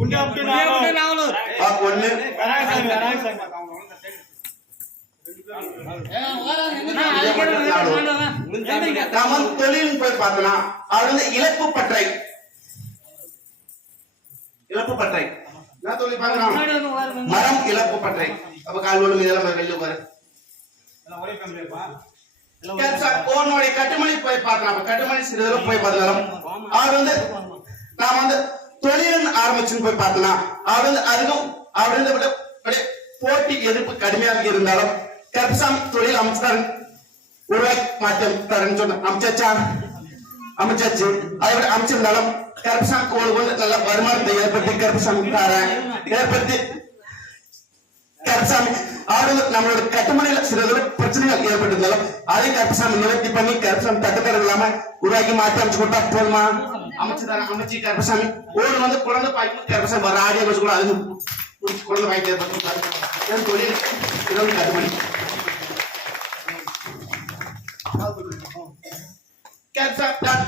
குண்டியாப்பட்டி நாவலூர் ஆ, ஒண்ணு வராங்கசாமி வராங்கசாமி நாம தொழில் போய் பார்த்தலாம் அது வந்து இழப்பு பற்றை. இழப்பு பற்றை. என்ன தொழில் பார்க்கலாம் மரம் இழப்பு பற்றை. அப்ப கால் ஒழுங்கு இதெல்லாம் வெளியே பாரு ஒரே ஃபேமிலியாப்பா உன்னுடைய கட்டுமணி போய் பார்க்கலாம் கட்டுமணி சிறிதளவு போய் பார்க்கலாம் அவர் வந்து நாம வந்து தொழில் ஆரம்பிச்சுன்னு போய் பார்க்கலாம். அவர் வந்து அதுக்கும் விட போட்டி எதிர்ப்பு கடுமையாக இருந்தாலும் கருப்பசாமி தொழில் அமைச்சர் உருவாக்கி மாற்றம் தரேன்னு சொன்ன அமைச்சாச்சா? அமைச்சாச்சு. அதை விட அமைச்சிருந்தாலும் கருப்பசாமி கோவில் கொண்டு நல்ல வருமானத்தை ஏற்படுத்தி கருப்பசாமி தரேன் ஏற்படுத்தி கருப்பசாமி ஆடுங்க நம்மளோட கட்டுமனையில சில பிரச்சனைகள் ஏற்பட்டிருந்தாலும் அதை கருப்பசாமி நிவர்த்தி பண்ணி கருப்பசாமி தட்டுத்தரம் இல்லாம உருவாக்கி மாற்றி அமைச்சு கொடுத்தா போதுமா? அமைச்சு தரேன் அமைச்சு கருப்பசாமி ஓடு வந்து குழந்தை பாய்க்கும் கருப்பசாமி வர ஆடியோ வச்சு கூட அது குழந்தை பாய்க்கு ஏற்படுத்தி தொழில் இதெல்லாம் கட்டுமணி கருப்பசாமி